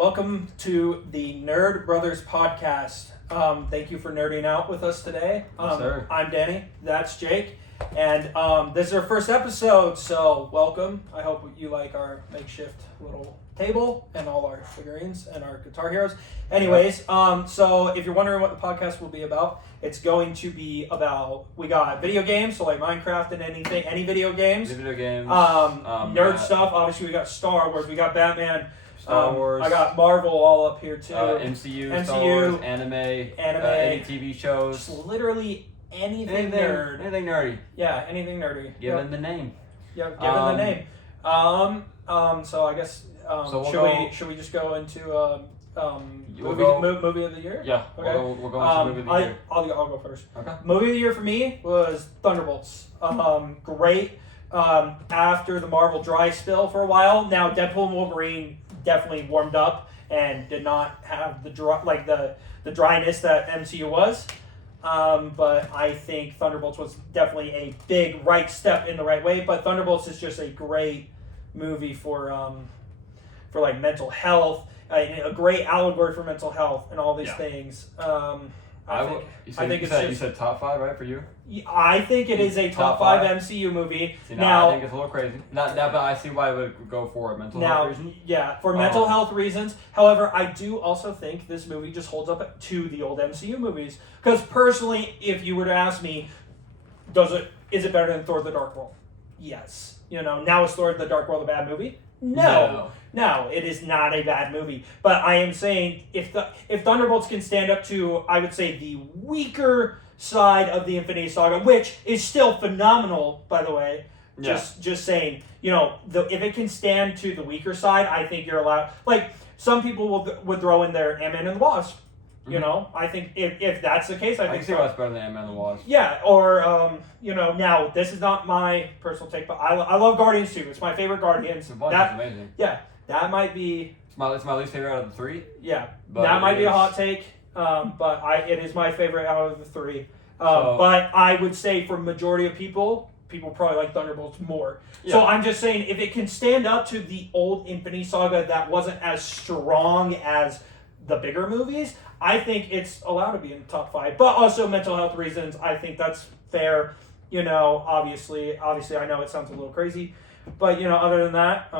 Welcome to the Nerd Brothers podcast. Thank you for nerding out with us today. Yes, sir. I'm Danny. That's Jake. And this is our first episode, so welcome. I hope you like our makeshift little table and all our figurines and our Guitar Heroes. Anyways, so if you're wondering what the podcast will be about, it's going to be about, we got video games, so like Minecraft and any video games. Video games. Nerd stuff. Obviously, we got Star Wars, we got Batman. Star Wars. I got Marvel all up here too. MCU, Star Wars, anime, any TV shows. Just literally anything nerd. Anything nerdy. Yeah, anything nerdy. Give it the name. Yeah, give it the name. So I guess should we just go into movie of the year? Yeah. Okay. We'll go into movie of the year. I'll go first. Okay. Movie of the year for me was Thunderbolts. Great. After the Marvel dry spell for a while, now Deadpool and Wolverine definitely warmed up and did not have the dryness that MCU was. But I think Thunderbolts was definitely a big right step in the right way. But Thunderbolts is just a great movie for like mental health, a great allegory for mental health and all these things. You said top 5, right, for you? I think it is a top 5 MCU movie. See, now I think it's a little crazy. But I see why it would go for mental health reasons. Yeah, for mental health reasons. However, I do also think this movie just holds up to the old MCU movies. Because personally, if you were to ask me, is it better than Thor: The Dark World? Yes. Now is Thor: The Dark World a bad movie? No, it is not a bad movie. But I am saying if Thunderbolts can stand up to, I would say, the weaker side of the Infinity Saga, which is still phenomenal, by the way. Just saying, if it can stand to the weaker side, I think you're allowed. Like, some people would throw in their Ant-Man and the Wasp. Mm-hmm. I think if that's the case, I think can see why it's better than Ant-Man and the Wasp. Yeah, or now this is not my personal take, but I love Guardians too. It's my favorite Guardians. That's amazing. Yeah, that might be. It's my least favorite out of the 3. Yeah, that might be a hot take. But it is my favorite out of the 3. But I would say for majority of people probably like Thunderbolts more. Yeah. So I'm just saying if it can stand up to the old Infinity Saga that wasn't as strong as the bigger movies, I think it's allowed to be in the top 5. But also mental health reasons, I think that's fair. Obviously I know it sounds a little crazy. But, other than that,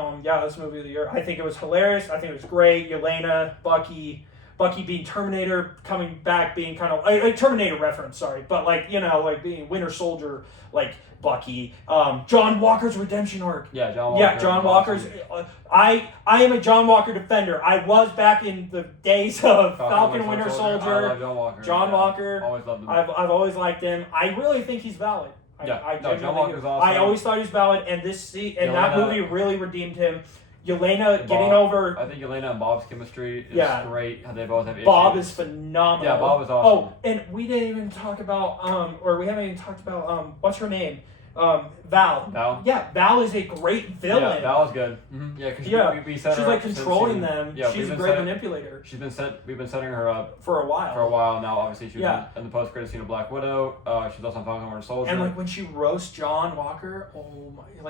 this movie of the year. I think it was hilarious. I think it was great. Yelena, Bucky being Terminator, coming back, being kind of like Terminator reference, sorry. But being Winter Soldier, like Bucky. John Walker's redemption arc. Yeah, John Walker. Yeah, John Walker's. I am a John Walker defender. I was back in the days of Falcon Winter Soldier. I love John Walker. John Walker. Always loved him. I've always liked him. I really think he's valid. John Walker's awesome. I always thought he was valid, and that movie really redeemed him. Yelena getting over. I think Yelena and Bob's chemistry is great. How they both have issues. Bob is phenomenal. Yeah, Bob is awesome. Oh, and we didn't even talk about we haven't even talked about what's her name? Val. Val? Yeah, Val is a great villain. Yeah, Val is good. Mm-hmm. Yeah, because we set she's her like controlling them. Yeah, she's a great manipulator. We've been setting her up for a while. Now. Obviously, she was in the post-credit scene of Black Widow. She's also on Falcon Winter Soldier. And when she roasts John Walker,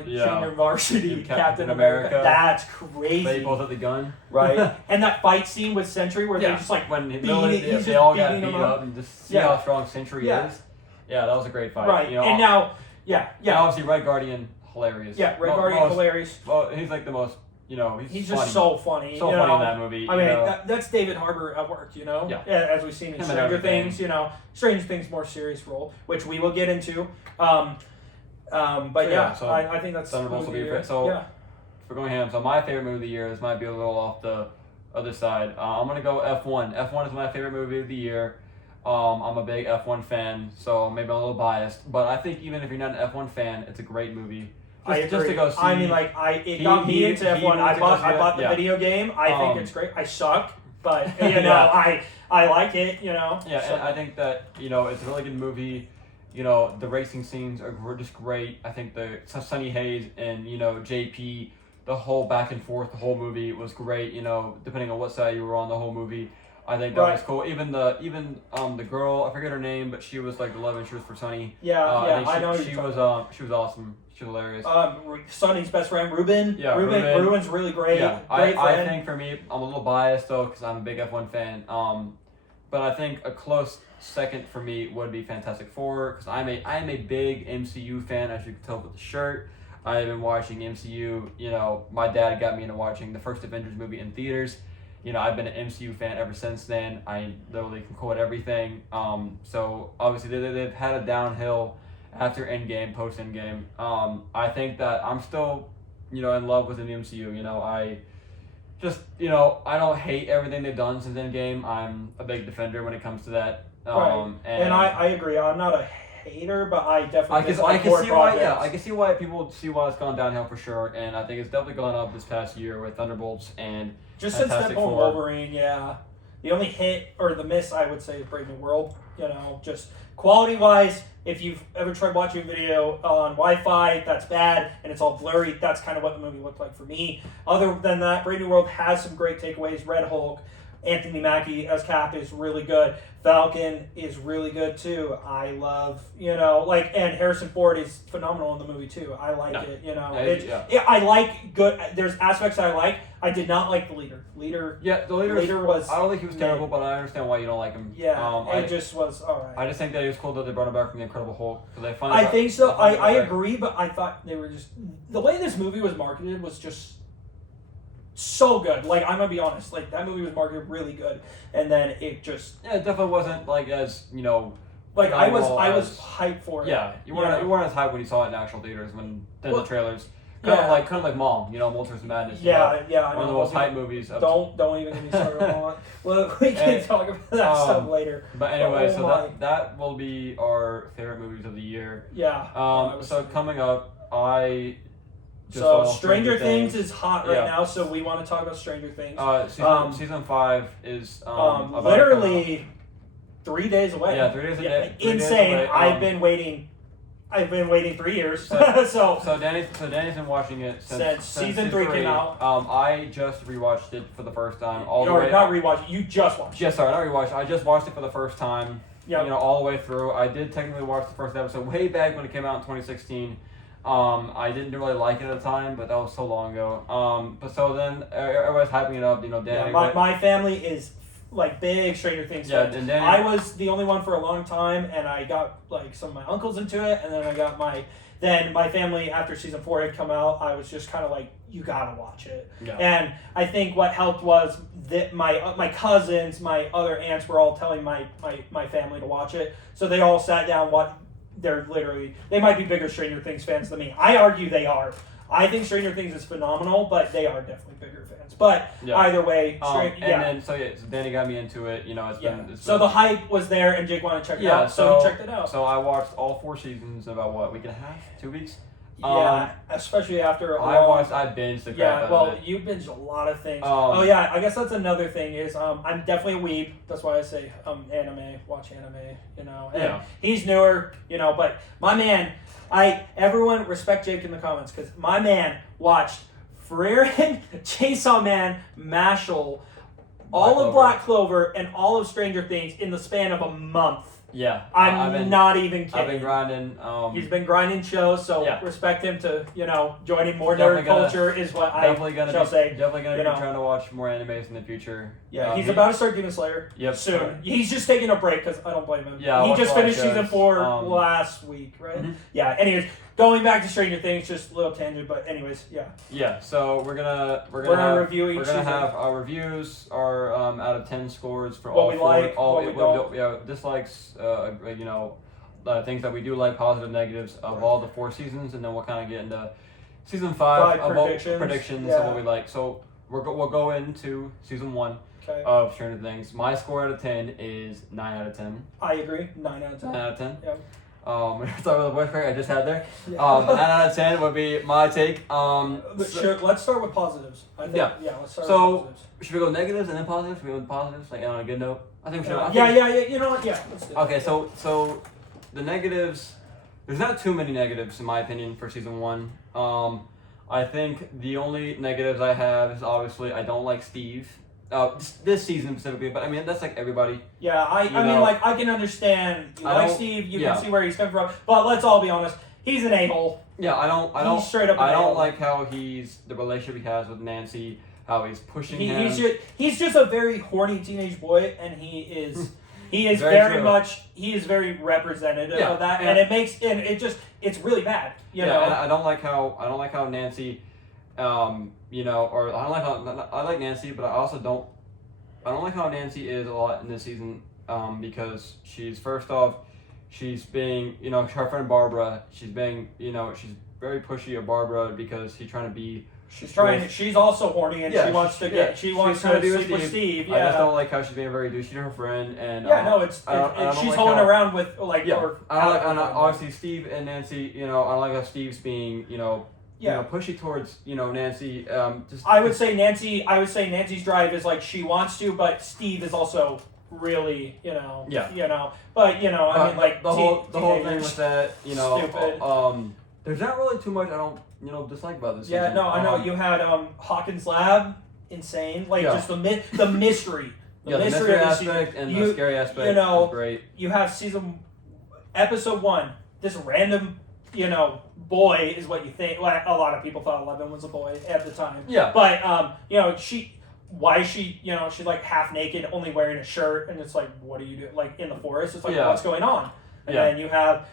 Junior Varsity Captain America. That's crazy. They both have the gun, right? And that fight scene with Sentry where they're just like when they all got beat up and just see how strong Sentry is. Yeah, that was a great fight. Right, and now. Yeah. Obviously, Red Guardian, hilarious. Yeah, Red Guardian, hilarious. Well, he's like the most, he's just so funny. So funny in that movie. I mean, that's David Harbour at work, Yeah. As we've seen in Stranger Things, Stranger Things more serious role, which we will get into. I think that's Thunderbolts will be a So, if we're going ham, so my favorite movie of the year, this might be a little off the other side. I'm going to go F1. F1 is my favorite movie of the year. I'm a big F1 fan, so maybe I'm a little biased. But I think even if you're not an F1 fan, it's a great movie. Just to go see. I mean, it got me into F1. I bought the video game. I think it's great. I suck, but I like it. Yeah, so. And I think that it's a really good movie. The racing scenes are just great. I think the Sonny Hayes and JP, the whole back and forth, the whole movie was great. Depending on what side you were on, the whole movie. I think that was cool. Even the girl, I forget her name, but she was like the love interest for Sonny. I know. She was awesome. She's hilarious. Sonny's best friend, Ruben. Yeah, Ruben's really great. Yeah, Great I friend. think for me, I'm a little biased though because I'm a big F1 fan. But I think a close second for me would be Fantastic Four because I am a big MCU fan, as you can tell with the shirt. I've been watching MCU. You know, my dad got me into watching the first Avengers movie in theaters. You know, I've been an MCU fan ever since then. I literally can quote everything. So obviously they've had a downhill after Endgame, post Endgame. I think that I'm still, you know, in love with the MCU. You know, I don't hate everything they've done since Endgame. I'm a big defender when it comes to that. Right. And I agree. I'm not a hater, but I definitely I can see why people see why it's gone downhill for sure, and I think it's definitely gone up this past year with Thunderbolts and just since Fantastic Deadpool and Four. Wolverine. Yeah, the only hit or the miss I would say is Brave New World. You know, just quality wise, if you've ever tried watching a video on Wi-Fi, that's bad and it's all blurry. That's kind of what the movie looked like for me. Other than that, Brave New World has some great takeaways. Red Hulk, Anthony Mackie as Cap is really good. Falcon is really good too. I love, and Harrison Ford is phenomenal in the movie too. I like it, I like good. There's aspects I like. I did not like the leader. The leader was. I don't think he was terrible, but I understand why you don't like him. Yeah, it just was alright. I just think that it was cool that they brought him back from the Incredible Hulk. I think so. I agree, but I thought they were just the way this movie was marketed was just so good. Like, I'm gonna be honest, like that movie was marketed really good, and then it just it definitely wasn't like as like I was hyped for it. Yeah, you weren't as hyped when you saw it in actual theaters when the trailers. Kind of like Mom, Multiverse of Madness. Yeah. One of the most hype movies. Don't even get me started on it. Well, we can talk about that stuff later. But anyway, that will be our favorite movies of the year. Yeah. So coming up, Stranger Things is hot right now, so we want to talk about Stranger Things. Season 5 is literally 3 days away. Yeah, 3 days away. Insane. I've been waiting 3 years. So Danny's been watching it since season 3 came out. I just rewatched it for the first time. Not rewatched it. You just watched it. Yes, sorry, not rewatched. I just watched it for the first time. Yep. All the way through. I did technically watch the first episode way back when it came out in 2016. I didn't really like it at the time, but that was so long ago. But so then everybody's hyping it up. Danny. Yeah, my family is like big Stranger Things fans. And Danny, I was the only one for a long time, and I got like some of my uncles into it, and then I got my family after season 4 had come out. I was just kind of like, you gotta watch it. Yeah. And I think what helped was that my cousins, my other aunts were all telling my family to watch it, so they all sat down. They might be bigger Stranger Things fans than me. I argue they are. I think Stranger Things is phenomenal, but they are definitely bigger fans. But either way, so Danny got me into it. So the hype was there, and Jake wanted to check it out. So he checked it out. So I watched all 4 seasons in about a week and a half, 2 weeks. Especially after I binged the crap out of it. You binged a lot of things. I guess that's another thing is I'm definitely a weeb. That's why I say anime, watch anime, And he's newer, but my man, everyone respect Jake in the comments because my man watched Frieren, Chainsaw Man, Mashal, all of Black Clover, and all of Stranger Things in the span of a month. Yeah, I'm not even kidding. I've been grinding. He's been grinding shows, so respect him to joining more nerd culture is what I shall say. Definitely gonna be trying to watch more animes in the future. Yeah, he's about to start Demon Slayer. Yep, soon. Sure. He's just taking a break because I don't blame him. Yeah, he just finished season 4 last week, right? Mm-hmm. Yeah. Anyways, going back to Stranger Things, just a little tangent, but anyways, yeah. Yeah. So we're gonna review each. We're gonna have our reviews, our out of 10 scores for what all we 4, like, what we don't. Dislikes, things that we do like, positive, negatives of all the 4 seasons, and then we'll kind of get into season 5 of predictions of what we like. So we'll go into season 1 of Stranger Things. My score out of 10 is 9 out of 10. I agree, 9 out of 10. 9 out of 10. Yeah. Start with the voice crack I just had there. 9 out of 10 would be my take. Let's start with positives. I think, let's start with positives. Should we go negatives and then positives? Should we go with positives, like on a good note? I think we should. You know what? Yeah, let's do it. Okay, so the negatives, there's not too many negatives in my opinion for season 1. I think the only negatives I have is obviously I don't like Steve. This season specifically, but I mean that's like everybody. Yeah, I mean I can understand you like Steve, you can see where he's coming from, but let's all be honest. he's an a-hole. Yeah, I don't He's straight up an I don't a-hole. like how the relationship he has with Nancy, how he's pushing him. He's just a very horny teenage boy, and he is Very true. he is very representative Yeah, of that, yeah. and it's really bad. You know, and I don't like how Nancy, or I don't like how I like Nancy, but I don't like how Nancy is a lot in this season, because she's first off, she's being, her friend Barbara, she's being, she's very pushy of Barbara because she's trying to be. She's also horny, and she wants to sleep with Steve. Yeah. I just don't like how she's being very douchey to her friend, and she's holding around with obviously Steve and Nancy. I don't like how Steve's being, pushy towards, Nancy. I would say Nancy's drive is like she wants to, but Steve is also really, but I mean, like the whole thing with that, stupid. There's not really too much I don't dislike about this season. Yeah, no, I know you had Hawkins Lab, insane, like just the mystery. The mystery aspect and the scary aspect is great. You have episode 1. This random, boy is what you think. Well, a lot of people thought 11 was a boy at the time. Yeah. But why is she, she's like half naked, only wearing a shirt, and it's like, what do you do? Like in the forest, it's like, what's going on? And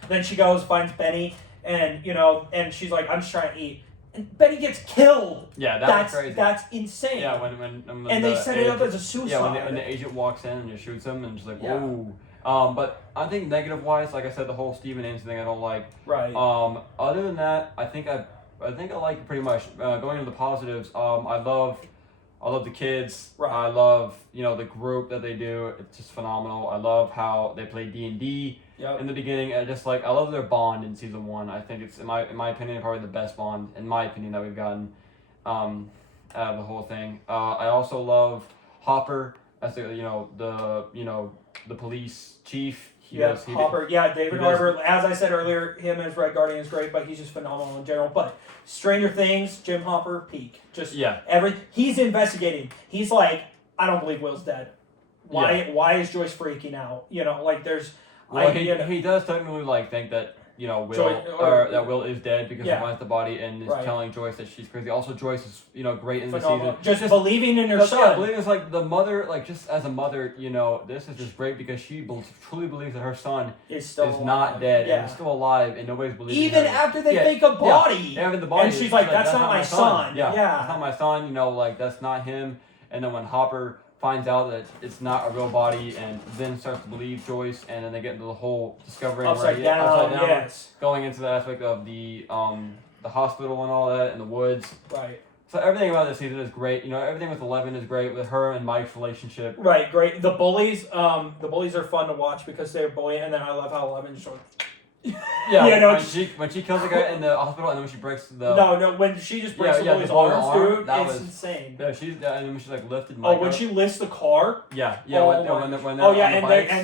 then she goes, finds Benny, and and she's like, I'm just trying to eat. And Benny gets killed. Yeah, that's crazy. That's insane. Yeah, when and they set it up as a suicide. Yeah, when the agent walks in and just shoots him, and just like, whoa. But I think negative wise, like I said, the whole Steve and Nancy thing I don't like. Right. Other than that, I think I like it pretty much. Going into the positives, I love the kids. Right. I love the group that they do. It's just phenomenal. I love how they play D&D. Yep. In the beginning, I love their bond in season 1. I think it's in my opinion probably the best bond in my opinion that we've gotten out of the whole thing. I also love Hopper as the police chief. Hopper. David Harbour. As I said earlier, him as Red Guardian is great, but he's just phenomenal in general. But Stranger Things, Jim Hopper, peak. He's investigating. He's like, I don't believe Will's dead. Why is Joyce freaking out? There's. Well, he does technically think that Will that Will is dead because he finds the body and is telling Joyce that she's crazy. Also, Joyce is great in the season. Just believing in her son. Yeah, believing is like the mother, just as a mother, this is just great because she truly believes that her son is not dead and is still alive, and nobody's believing. Even after they make a body, the body, and she's like, "That's not my son." Yeah, that's not my son. That's not him. And then when Hopper finds out that it's not a real body, and then starts to believe Joyce, and then they get into the whole discovery upside down, yes. Going into the aspect of the hospital and all that, in the woods. Right. So everything about this season is great. Everything with 11 is great, with her and Mike's relationship. Right, great. The bullies are fun to watch because they're bullying, and then I love how 11 just Yeah, when she kills the guy in the hospital, and then when she breaks the when she just breaks the bully's arms, dude, it's insane. Yeah, and then when she's lifted Mike when she lifts the car. And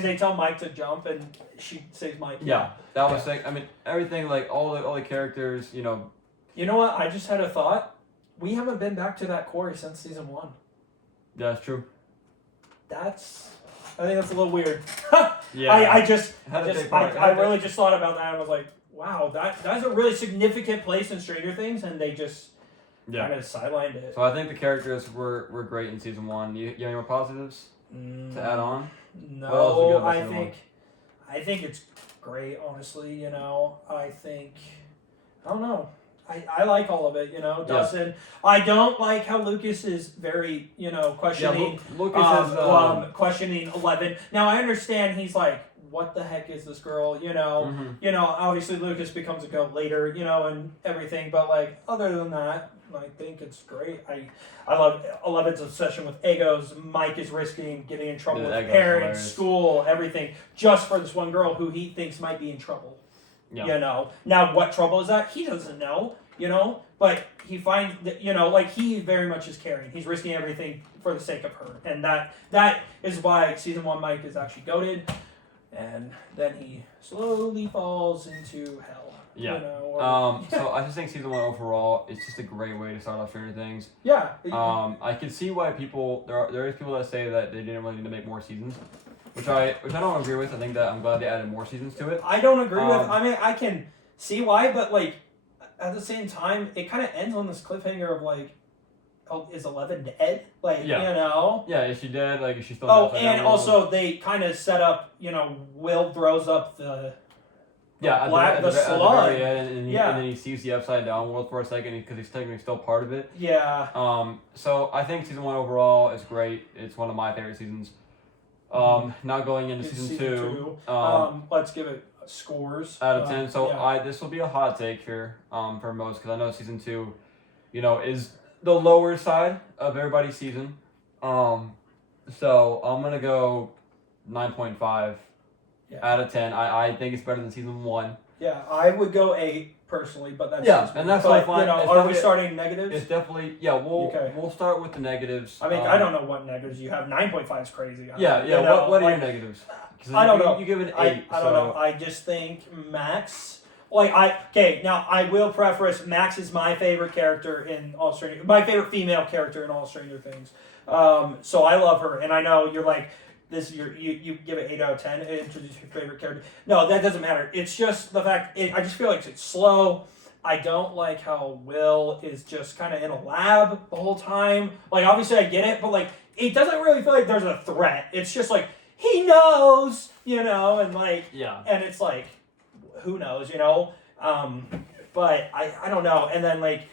they tell Mike to jump, and she saves Mike. Yeah, that was sick. I mean, everything all the characters, You know what? I just had a thought. We haven't been back to that quarry since season 1. Yeah, that's true. I think that's a little weird. Yeah. I really just thought about that and I was like, wow, that's a really significant place in Stranger Things, and they just kind of sidelined it. So I think the characters were great in season 1. You have any more positives to add on? No, I think it's great, honestly. I don't know. I like all of it, Dustin. Yeah. I don't like how Lucas is very, questioning. Lucas is questioning 11. Now I understand he's like, what the heck is this girl? Mm-hmm. Obviously Lucas becomes a goat later, and everything. But other than that, I think it's great. I love 11's obsession with egos. Mike is risking getting in trouble with parents, school, everything, just for this one girl who he thinks might be in trouble. Yeah. Now what trouble is that? He doesn't know, but he finds that, he very much is caring. He's risking everything for the sake of her. And that is why season 1 Mike is actually goated. And then he slowly falls into hell. Yeah. So I just think season 1 overall is just a great way to start off Stranger Things. Yeah. I can see why there is people that say that they didn't really need to make more seasons. Which I don't agree with. I think that I'm glad they added more seasons to it. I don't agree with. I mean, I can see why, but like at the same time, it kind of ends on this cliffhanger of like, oh, is 11 dead? Like, you know? Yeah, is she dead? Like, is she still? Oh, and also they kind of set up, Will throws up the at the slug. very end, and then he sees the upside down world for a second because he's technically still part of it. Yeah. So I think season 1 overall is great. It's one of my favorite seasons. Now going into season 2. Let's give it scores out of 10. So this will be a hot take here for most, because I know season 2, is the lower side of everybody's season. So I'm gonna go 9.5 out of 10. I think it's better than season 1. Yeah, I would go 8 personally, but that's and that's all fine. Are we starting negatives? It's definitely we'll start with the negatives. I mean, I don't know what negatives you have. 9.5 is crazy. What are your negatives? I don't know. You give it 8. I don't know. I just think Max. Now I will preface, Max is my favorite character in all Stranger. My favorite female character in all Stranger Things. So I love her, and I know you're like this. You give it 8 out of 10. Introduce your favorite character. No, that doesn't matter. It's just the fact. I just feel like it's slow. I don't like how Will is just kind of in a lab the whole time. Like, obviously I get it, but like it doesn't really feel like there's a threat. It's just like he knows, and like and it's like, who knows, but I don't know. And then like,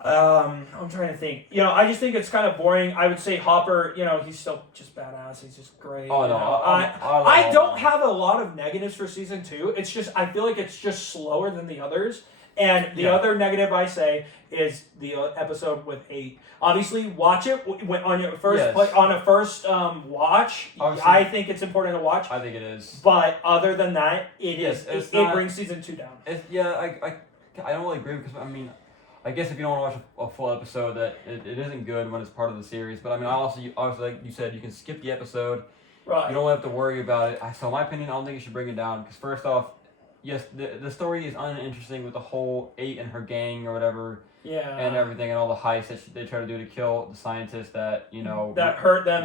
I'm trying to think, I just think it's kind of boring. I would say Hopper, he's still just badass. He's just great. Oh, no. I don't have a lot of negatives for season 2. It's just, I feel like it's just slower than the others. And the other negative I say is the episode with 8. Obviously, watch it on your first watch. Obviously, I think it's important to watch. I think it is. But other than that, it brings season 2 down. I don't really agree, because I guess if you don't want to watch a full episode, that it isn't good when it's part of the series. But obviously, like you said, you can skip the episode. Right. You don't have to worry about it. So in my opinion, I don't think you should bring it down, because first off, yes, the story is uninteresting with the whole 8 and her gang or whatever. Yeah. And everything, and all the heists that they try to do to kill the scientists that that hurt them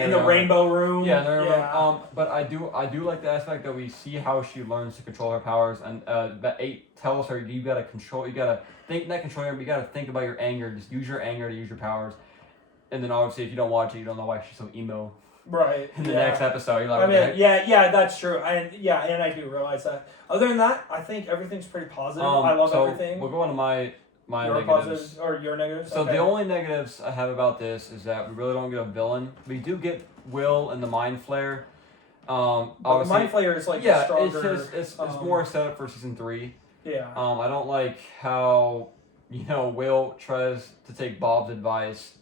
in the rainbow room. Yeah. But I do like the aspect that we see how she learns to control her powers, and that 8 tells her you gotta think, not control her, but you gotta think about your anger. Just use your anger to use your powers. And then obviously, if you don't watch it, you don't know why she's so emo. Right. In the next episode, you're like, that's true. And I do realize that. Other than that, I think everything's pretty positive. I love everything. We'll go on to my your negatives. Or your negatives. So the only negatives I have about this is that we really don't get a villain. We do get Will and the Mind Flayer. The Mind Flayer is like stronger. It's more set up for season 3. Yeah. I don't like how Will tries to take Bob's advice.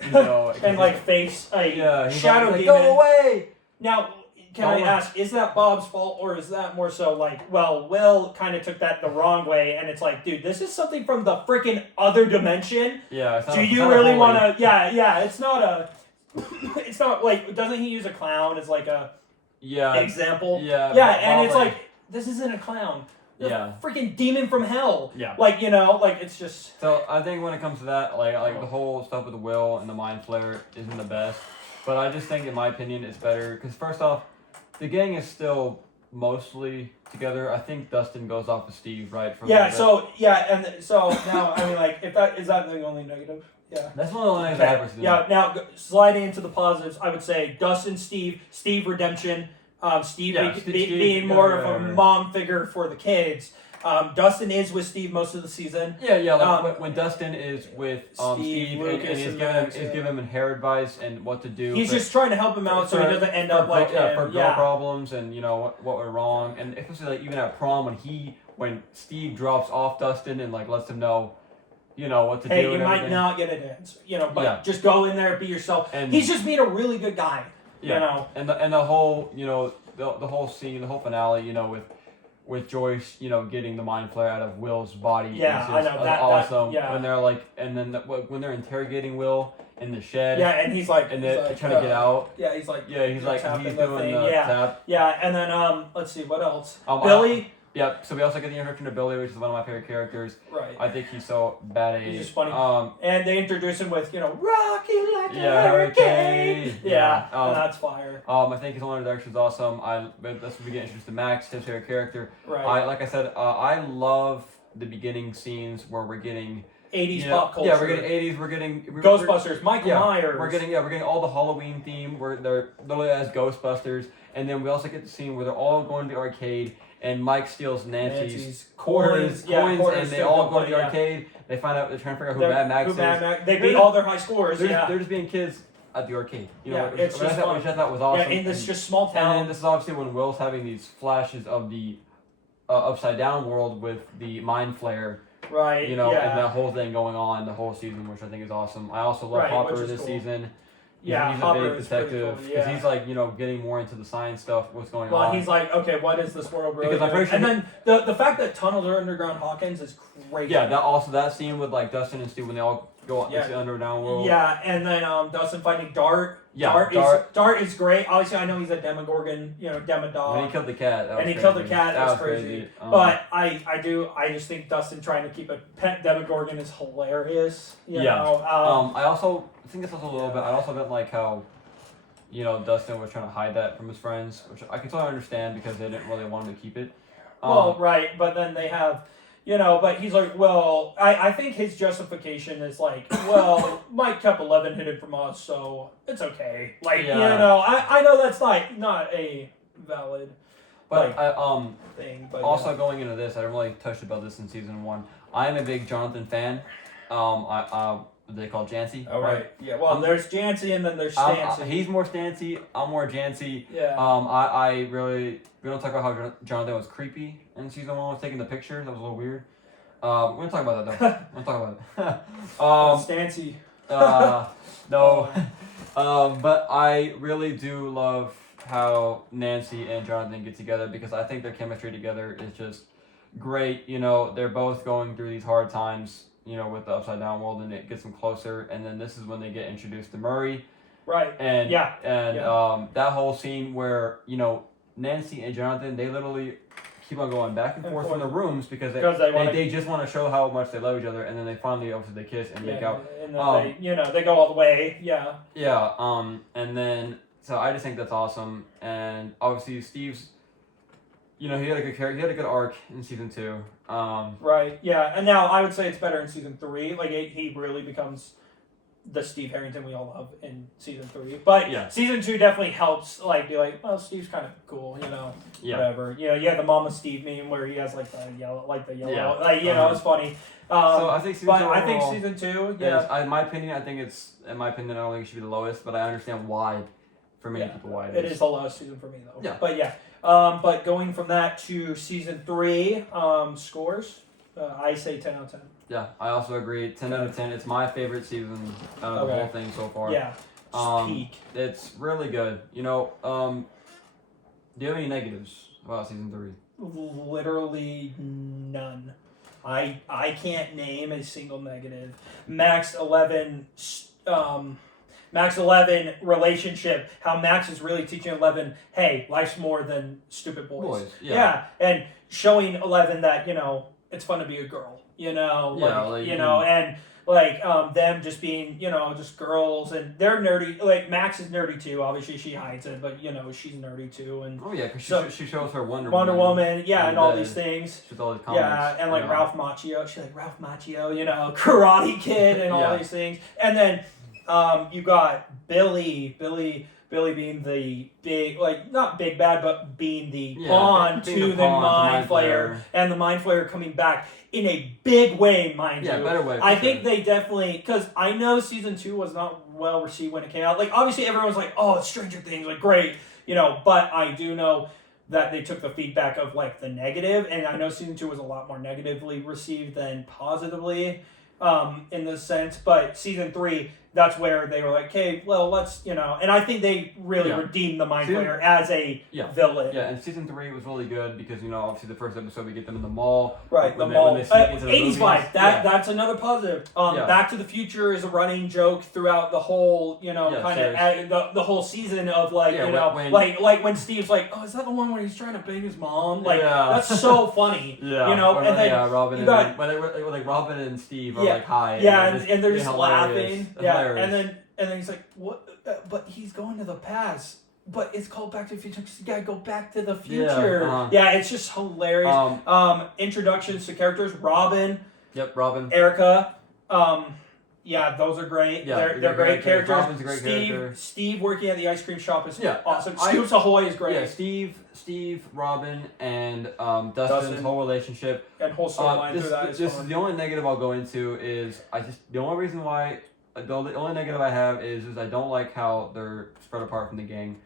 And like face a shadow demon. Go away. Now, can I ask, is that Bob's fault, or is that more so like, well, Will kind of took that the wrong way, and it's like, dude, this is something from the freaking other dimension. Yeah. Do you really want to? Yeah. It's not it's not like, doesn't he use a clown as like a example? Yeah. Yeah, and it's like, this isn't a clown. Yeah. Freaking demon from hell. Yeah. Like, it's just. So I think when it comes to that, like the whole stuff with the Will and the Mind Flayer isn't the best. But I just think, in my opinion, it's better, because first off, the gang is still mostly together. I think Dustin goes off with Steve, right? And so now, is that the only negative? Yeah. That's one of the negatives I ever seen. Yeah, now sliding into the positives, I would say Dustin, Steve redemption. Steve being more of a mom figure for the kids. Dustin is with Steve most of the season. Yeah. When Dustin is with Steve and he's giving him hair advice and what to do. He's just trying to help him out so he doesn't end up like for girl problems and what went wrong, and especially like even at prom when Steve drops off Dustin and like lets him know. What to do. Hey, you might not get a dance, but just go in there, be yourself. And he's just being a really good guy. Yeah. And the whole the whole scene, the whole finale, with Joyce, getting the Mind Flayer out of Will's body. Yeah, I know that. Awesome. That, when they're like, and then when they're interrogating Will in the shed. Yeah, and he's like, and they're trying to get out. Yeah, he's like, he's doing the tap. Yeah, and then let's see what else. Billy. Yeah, so we also get the introduction to Billy, which is one of my favorite characters. Right. I think he's so badass. He's just funny. And they introduce him with, rocky like a hurricane. Yeah, Yeah, and that's fire. I think his One Direction is awesome. That's when we get introduced to Max, his favorite character. Right. Like I said, I love the beginning scenes where we're getting 80s pop culture. Yeah, we're getting 80s. We're getting Ghostbusters, Michael Myers. We're getting all the Halloween theme where they're literally as Ghostbusters, and then we also get the scene where they're all going to the arcade, and Mike steals Nancy's quarters, and they all go to the arcade. They find out they're trying to figure out who Mad Max is. They beat all their high scores. They're just being kids at the arcade. Which I thought was awesome. Yeah, in this just small town. And this is obviously when Will's having these flashes of the upside down world with the mind flare. Right. And that whole thing going on the whole season, which I think is awesome. I also love Hopper this season. He's a big detective because he's like, getting more into the science stuff, what's going on. Well, he's like, okay, what is this world really? Because I'm pretty sure and then the fact that tunnels are underground Hawkins is crazy. Yeah, that scene with like Dustin and Steve when they all go into the underground world. Yeah, and then Dustin fighting Dart. Yeah, Dart is great. Obviously, I know he's a Demogorgon, Demodog. When he killed the cat, that was killed the cat, that was crazy. But I just think Dustin trying to keep a pet Demogorgon is hilarious. I also think it's also a little bit. I also didn't like how, Dustin was trying to hide that from his friends, which I can totally understand because they didn't really want him to keep it. Right, but then they have. But he's like, well, I think his justification is like, well, Mike kept 11 hidden from us, so it's okay. I know that's not a valid thing. But also going into this, I didn't really touch about this in season 1. I am a big Jonathan fan. They call Jancy. Oh, right. Yeah, well, there's Jancy and then there's Stancy. He's more Stancy. I'm more Jancy. Yeah. We don't talk about how Jonathan was creepy in season 1 was taking the picture. That was a little weird. We're going to talk about that, though. We're going to talk about it. Stancy. No. But I really do love how Nancy and Jonathan get together because I think their chemistry together is just great. They're both going through these hard times, with the Upside Down world, and it gets them closer. And then this is when they get introduced to Murray. Right. And that whole scene where, Nancy and Jonathan, they literally keep on going back and forth from the rooms because they just want to show how much they love each other, and then they finally obviously they kiss and make out. And then they go all the way. Yeah. Yeah. And then so I just think that's awesome, and obviously Steve's, he had a good character, he had a good arc in season 2. Right. Yeah, and now I would say it's better in season 3. Like he really becomes the Steve Harrington we all love in season 3, but season 2 definitely helps. Be like, well, Steve's kind of cool, whatever. You have the Mama Steve meme where he has the yellow, it's funny. So I think season 2. I think season 2. Yeah. In my opinion, I don't think it should be the lowest, but I understand why. For many people, why it is. It is the lowest season for me though. Yeah. But but going from that to season 3, scores. I say 10 out of 10. Yeah, I also agree. 10 out of 10. It's my favorite season out of the whole thing so far. Yeah. Peak. It's really good. Do you have any negatives about season 3? Literally none. I can't name a single negative. Max 11 relationship, how Max is really teaching 11, hey, life's more than stupid boys. Yeah. And showing 11 that, it's fun to be a girl, and them just being, just girls, and they're nerdy. Like, Max is nerdy too. Obviously, she hides it, but, she's nerdy too. And because she shows her Wonder Woman, and all these things. She's all these comics. Yeah, and Ralph Macchio. She's like, Ralph Macchio, Karate Kid and all these things. And then you got Billy being the big, not big bad, but being the pawn to the Mind Flayer, and the Mind Flayer coming back in a big way, mind you. Yeah, better way. I think they definitely, because I know season 2 was not well received when it came out. Obviously everyone was like, oh, it's Stranger Things, great, but I do know that they took the feedback of, the negative, and I know season 2 was a lot more negatively received than positively, in this sense, but season 3, that's where they were like, okay, well, let's, and I think they really redeemed the Mind Flayer as a villain. Yeah, and season 3 was really good because, obviously the first episode we get them in the mall. Right, the mall. 80s vibe, that's another positive. Back to the Future is a running joke throughout the whole, the whole season of, when Steve's like, oh, is that the one where he's trying to bang his mom? That's so funny. And then Robin Robin and Steve are hi. Yeah, and they're just laughing. Yeah, and then And then he's like, what? But he's going to the past. But it's called Back to the Future because you gotta go back to the future. Yeah, it's just hilarious. Introductions to characters. Robin. Yep, Robin. Erica. Yeah, those are great. Yeah, they're great characters. Robin's a great character. Steve working at the ice cream shop is Yeah, awesome. Scoops Ahoy is great. Yeah, Steve, Robin, and Dustin's whole relationship. And whole storyline through that. This is the only negative I'll go into is the only reason why the only negative I have is I don't like how they're spread apart from the gang.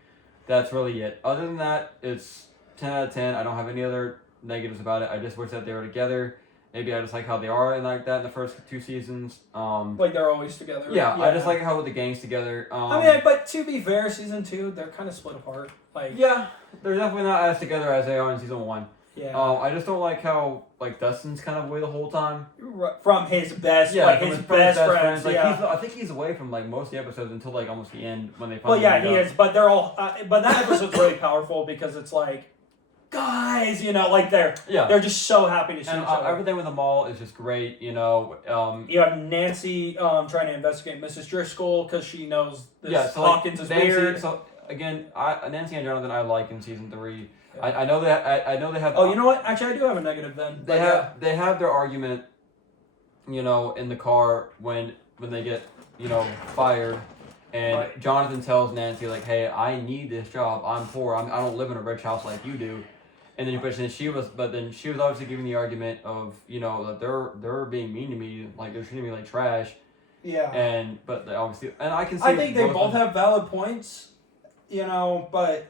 That's really it. Other than that, it's 10 out of 10. I don't have any other negatives about it. I just wish that they were together. Maybe I just like how they are and like that in the first 2 seasons. Like they're always together. Yeah, I just like how the gang's together. I mean, but to be fair, season 2 they're kind of split apart. Like yeah, they're definitely not as together as they are in season 1. Yeah. I just don't like how like Dustin's kind of away the whole time. From his best, from his best friends. Like yeah. I think he's away from like most of the episodes until like almost the end when they Well, finally. yeah, he is. But they're all. But that episode's really powerful because it's like, guys, like they're just so happy to see each other. Everything with them all is just great. You have Nancy trying to investigate Mrs. Driscoll because she knows this so Hawkins is Nancy, weird. So again, Nancy and Jonathan I like in season 3. I know that I know they have. Oh, you know what? Actually, I do have a negative then. They have their argument, in the car when they get fired, and Jonathan tells Nancy like, "Hey, I need this job. I'm poor. I don't live in a rich house like you do." And then she was obviously giving the argument of that they're being mean to me, like they're treating me like trash. Yeah. But obviously, and I can see. I think they both have valid points, but.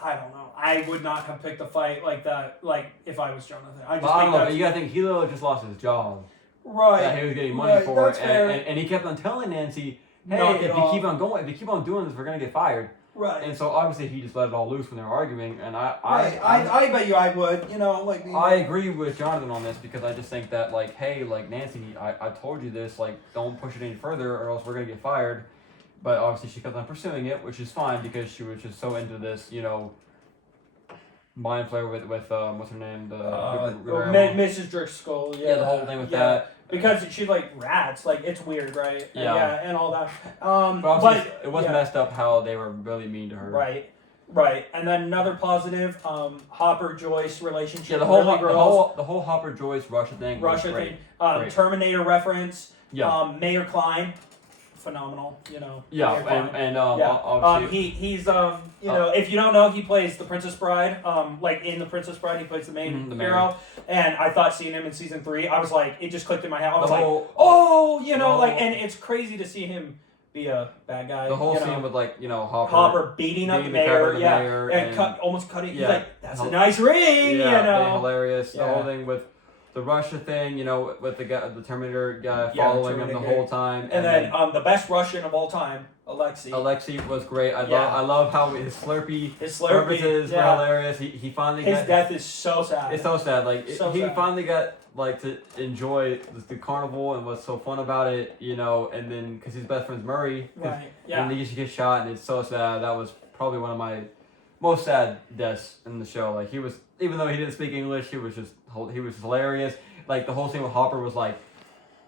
I don't know. I would not have picked a fight like that, like if I was Jonathan. I don't know, but you gotta think he literally just lost his job. Right. That he was getting money for, that's fair. And he kept on telling Nancy, "Hey, if you keep on doing this, we're gonna get fired." Right. And so obviously he just let it all loose when they were arguing, and I bet you I would, I agree with Jonathan on this because I just think that like, hey, like Nancy, I told you this, like don't push it any further or else we're gonna get fired. But obviously she kept on pursuing it, which is fine because she was just so into this, mind flayer with what's her name, Mrs. Driscoll. Yeah, the whole thing with that. Because she like rats, like it's weird, right? And all that. But it was messed up how they were really mean to her. Right. And then another positive, Hopper Joyce relationship. Yeah, the whole Hopper Joyce Russia thing. Great. Terminator reference. Yeah. Mayor Klein. Phenomenal, Yeah, obviously, he's if you don't know, he plays the Princess Bride. Like in the Princess Bride, he plays the main hero. And I thought seeing him in season 3, I was like, it just clicked in my head. I was and it's crazy to see him be a bad guy. The whole scene with Hopper beating up the mayor, and almost cutting. He's like, that's a nice ring, hilarious. The whole thing with. The Russia thing, with the Terminator guy following him the whole time, and then the best Russian of all time, Alexei. Alexei was great. I love how his Slurpee purposes were hilarious. He finally his death is so sad. It's so sad. Like he finally got to enjoy the carnival and what's so fun about it, and then because his best friend's Murray, and he used to get shot, and it's so sad. That was probably one of my most sad deaths in the show. Like he was, even though he didn't speak English, he was hilarious. Like the whole scene with Hopper was like,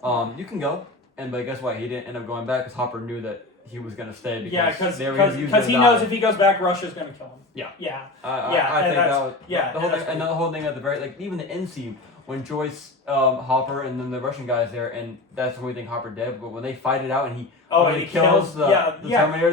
you can go, but guess what? He didn't end up going back because Hopper knew that he was gonna stay because he knows if he goes back, Russia's gonna kill him. I think that was the whole thing. Another whole thing at the very even the end scene when Joyce, Hopper, and then the Russian guy's there, and that's when we think Hopper dead. But when they fight it out and he kills the Terminator,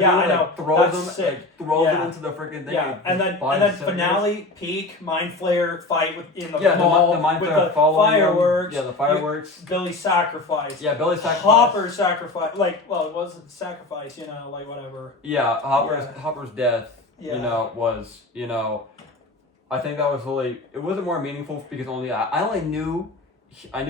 throws him into the freaking thing. Yeah, and then finale peak mind flare fight in the mall the mind with flare the fireworks. The fireworks. Billy's sacrifice. Yeah, Billy's sacrifice. Hopper's sacrifice. It wasn't sacrifice. Whatever. Yeah, Hopper's death. Was I think that was really. It wasn't more meaningful because I knew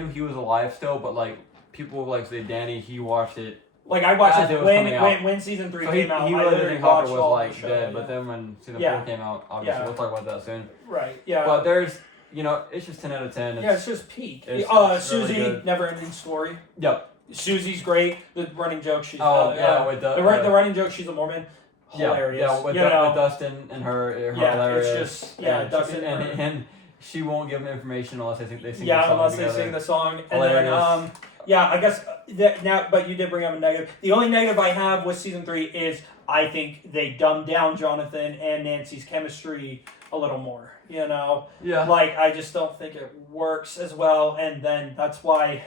he was alive still, but people say Danny, he watched it. I watched it when season 3 came out. He I really think Hopper was show, dead, but then when season 4 came out, obviously we'll talk about that soon. Right. Yeah. But there's it's just 10 out of 10. It's just peak. Susie, really never ending story. Yep. Susie's great. The running joke she's with the running joke she's a Mormon. Hilarious. Yeah, with Dustin and her hilarious. It's just Dustin and she won't give them information unless they sing the song. Unless they sing the song. And then Yeah, I guess that now, but you did bring up a negative. The only negative I have with season 3 is I think they dumbed down Jonathan and Nancy's chemistry a little more. You know, like I just don't think it works as well, and then that's why,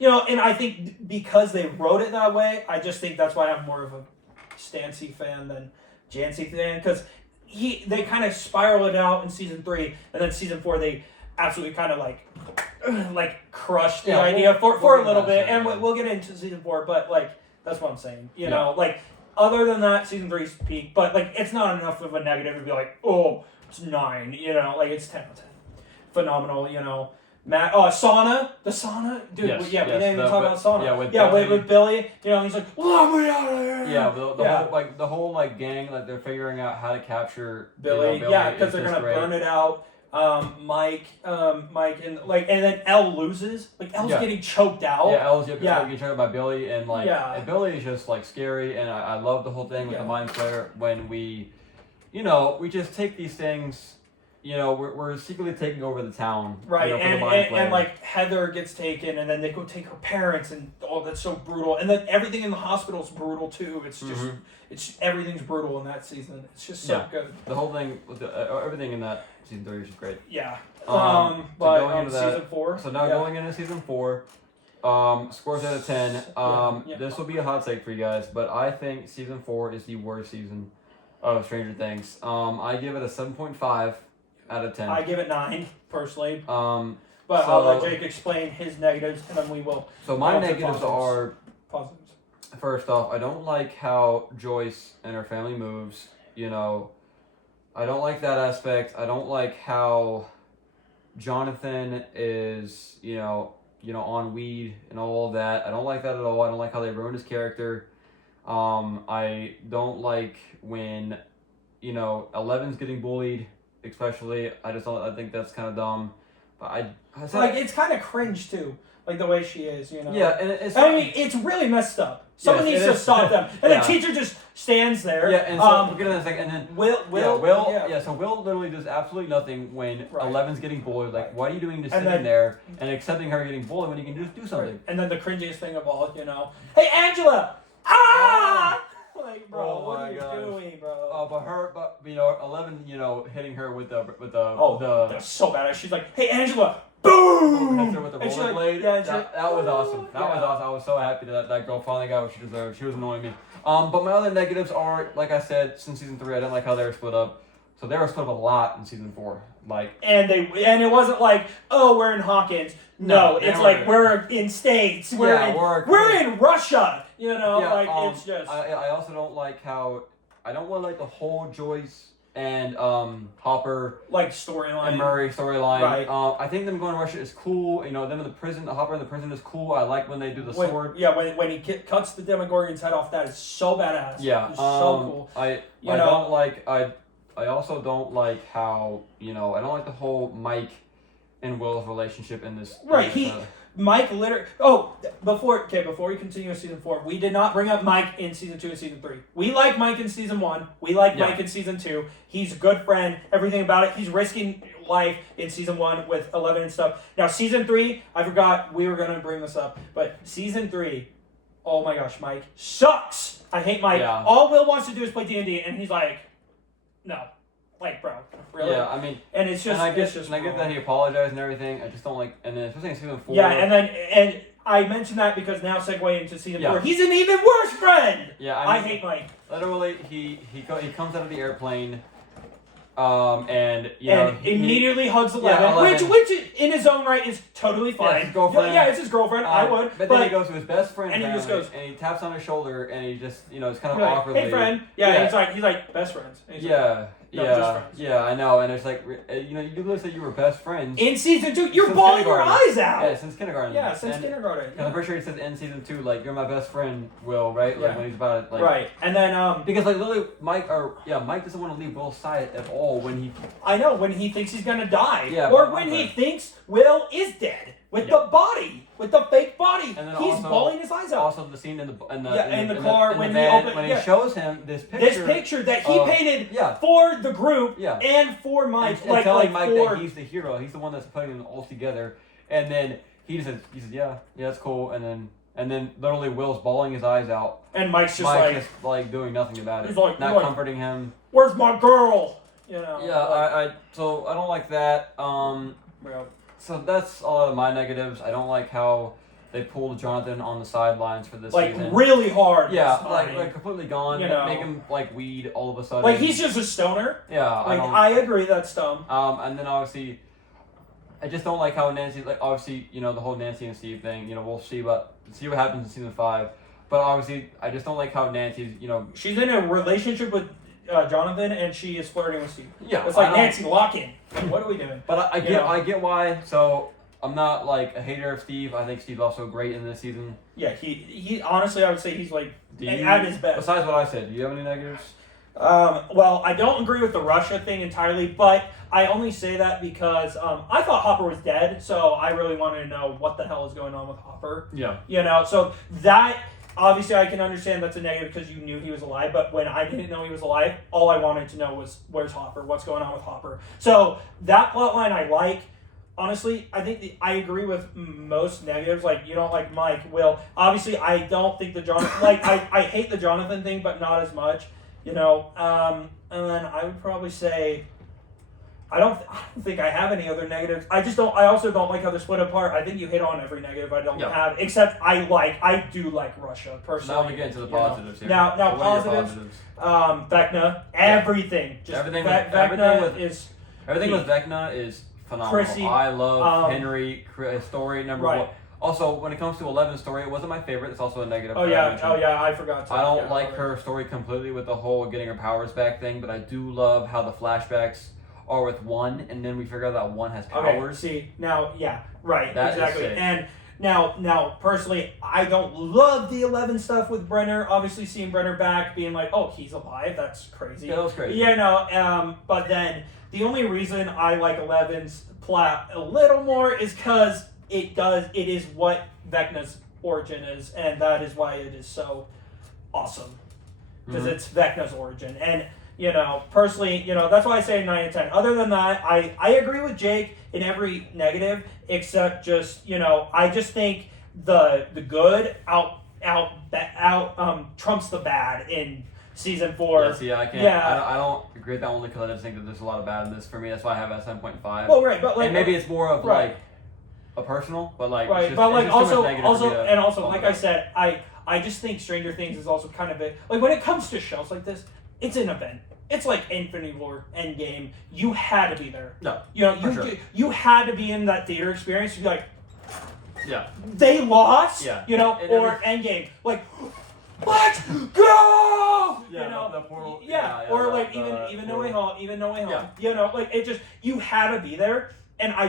and I think because they wrote it that way, I just think that's why I'm more of a Stancy fan than Jancy fan, because they kind of spiral it out in season 3, and then season 4 they absolutely kind of like crushed the idea for a little bit, and we'll get into season 4, but like that's what I'm saying, you know, like other than that, season 3's peak, but like it's not enough of a negative to be like, oh, it's 9, like it's 10 out of 10, phenomenal, Matt, sauna, the sauna, dude. We didn't even talk about sauna. With Billy, he's like, let me out of here. Yeah, the whole gang, like they're figuring out how to capture Billy. Because they're gonna burn it out. Mike, and then Elle loses. Like Elle's getting choked out. Yeah, Elle's getting choked out by Billy, and and Billy is just scary, and I love the whole thing with the Mind Flayer when we just take these things. We're secretly taking over the town. Right, and like Heather gets taken, and then they go take her parents, and that's so brutal. And then everything in the hospital is brutal too. It's just everything's brutal in that season. It's just so good. The whole thing, with everything in that season 3 is great. Yeah. But season 4. So now going into season 4, scores out of 10. This will be a hot take for you guys, but I think season 4 is the worst season of Stranger Things. I give it a 7.5. Out of 10. I give it 9 personally. But I'll let Jake explain his negatives, and then we will. So my negatives are positives. First off, I don't like how Joyce and her family moves. I don't like that aspect. I don't like how Jonathan is, on weed and all of that. I don't like that at all. I don't like how they ruined his character. I don't like when, Eleven's getting bullied. Especially, I think that's kind of dumb. But it's kind of cringe too, like the way she is, Yeah, and it's really messed up. Someone needs to stop them. And the teacher just stands there. Yeah, and so we're gonna think, and then Will. So Will literally does absolutely nothing when Eleven's getting bullied. Like, what are you doing just sitting there and accepting her getting bullied when you can just do something? Right. And then the cringiest thing of all, hey Angela, ah. Like, bro, oh what are you doing, bro? Oh, but 11, hitting her with the that's so badass. She's like, hey Angela, boom! Hits her with the rollerblade. That was awesome. That was awesome. I was so happy that girl finally got what she deserved. She was annoying me. But my other negatives are, like I said, since season 3, I didn't like how they were split up. So they were split up a lot in season 4. And it wasn't like, oh, we're in Hawkins. No, it's like we're in States. We're in Russia. It's just. I also don't like how I don't want the whole Joyce and Hopper storyline and Murray storyline. Right. I think them going to Russia is cool. Them in the prison, the Hopper in the prison is cool. I like when they do the sword. Yeah, when he cuts the Demogorgon's head off, that is so badass. Yeah, it's so cool. I also don't like how I don't like the whole Mike and Will's relationship in this. Right, Mike literally. Oh, before we continue with season 4, we did not bring up Mike in season 2 and season 3. We like Mike in season 1. We like Mike in season 2. He's a good friend. Everything about it. He's risking life in season 1 with 11 and stuff. Now season 3, I forgot we were gonna bring this up, but season 3, oh my gosh, Mike sucks. I hate Mike. Yeah. All Will wants to do is play D&D, and he's like, no. Like, bro, really? Yeah, I mean, and it's just, and I get that he apologized and everything. I just don't like, and then especially in season 4. Yeah, and I mentioned that because now segue into season 4. He's an even worse friend. Yeah, I hate Mike. Literally, he comes out of the airplane, and immediately hugs 11, which in his own right is totally fine. Yeah, his girlfriend. Yeah, it's his girlfriend. I would. But then he goes to his best friend, and he just goes, and he taps on his shoulder, and he just, it's kind of awkwardly. Hey, friend. Yeah, he's like best friends. Yeah, I know, and it's like, you literally said you were best friends. In season 2, you're bawling your eyes out. Yeah, since kindergarten. Yeah, since kindergarten. Because I'm pretty sure he says in season 2, you're my best friend, Will, right? When he's about it, right, and then because literally Mike doesn't want to leave Will's side at all when he. I know, when he thinks he's gonna die. Yeah. Or when he thinks Will is dead with the body. With the fake body, and then he's bawling his eyes out. Also, the scene in the car when he shows him this picture that he painted for the group and for Mike, and telling Mike that he's the hero, he's the one that's putting them all together, and then he said, yeah, that's cool, and then literally Will's bawling his eyes out. And Mike's just just like doing nothing about it. He's like, not comforting him. Where's my girl? You know. Yeah, so I don't like that. Yeah. So that's a lot of my negatives. I don't like how they pulled Jonathan on the sidelines for this season. Really hard. Yeah, like completely gone. You know. Make him like weed all of a sudden. Like he's just a stoner. Yeah, I agree that's dumb. And then obviously, I just don't like how Nancy, like obviously, the whole Nancy and Steve thing. We'll see what happens in season 5. But obviously, I just don't like how Nancy's, she's in a relationship with Jonathan, and she is flirting with Steve. Yeah, it's like Nancy, lock in. What are we doing? But I get why. So I'm not like a hater of Steve. I think Steve's also great in this season. Yeah, he honestly, I would say he's like at his best. Besides what I said, do you have any negatives? Well, I don't agree with the Russia thing entirely, but I only say that because I thought Hopper was dead, so I really wanted to know what the hell is going on with Hopper. Yeah. So that, obviously I can understand that's a negative because you knew he was alive, but when I didn't know he was alive, all I wanted to know was, where's Hopper? What's going on with Hopper? So that plotline I like. Honestly, I think I agree with most negatives. Like, you don't like Mike, Will. Obviously, I don't think the Jonathan... I hate the Jonathan thing, but not as much. And then I would probably say... I don't think I have any other negatives. I also don't like how they're split apart. I think you hit on every negative I don't have, except I do like Russia, personally. Now we get into the positives here. Now positives. Vecna, everything. Everything with Vecna is phenomenal. Chrissy, I love Henry story number right. 1. Also, when it comes to 11's story, it wasn't my favorite. It's also a negative. Oh yeah, I forgot. I don't like her story completely with the whole getting her powers back thing, but I do love how the flashbacks are with 1, and then we figure out that 1 has powers. Okay, see, now, yeah, right, that exactly. And now, personally, I don't love the 11 stuff with Brenner. Obviously, seeing Brenner back, being like, oh, he's alive, that's crazy. Yeah, that was crazy. Yeah, but then the only reason I like 11's plot a little more is because it is what Vecna's origin is, and that is why it is so awesome. Because it's Vecna's origin. And personally, that's why I say 9 and 10. Other than that, I agree with Jake in every negative, except just, I just think the good trumps the bad in season 4. Yeah, see, I can't. Yeah. I don't agree with that only because I just think that there's a lot of bad in this for me. That's why I have it at 7.5. Well, right, but like, and maybe it's more of like a personal, but like right, it's just, but like also like I said, I just think Stranger Things is also kind of like when it comes to shows like this. It's an event. It's like Infinity War, Endgame. You had to be there. No, you had to be in that theater experience to be like, yeah, they lost. Yeah, or Endgame, like, let's go. Yeah, the portal. Yeah, or like even No Way Home. Yeah. Like it just you had to be there. And I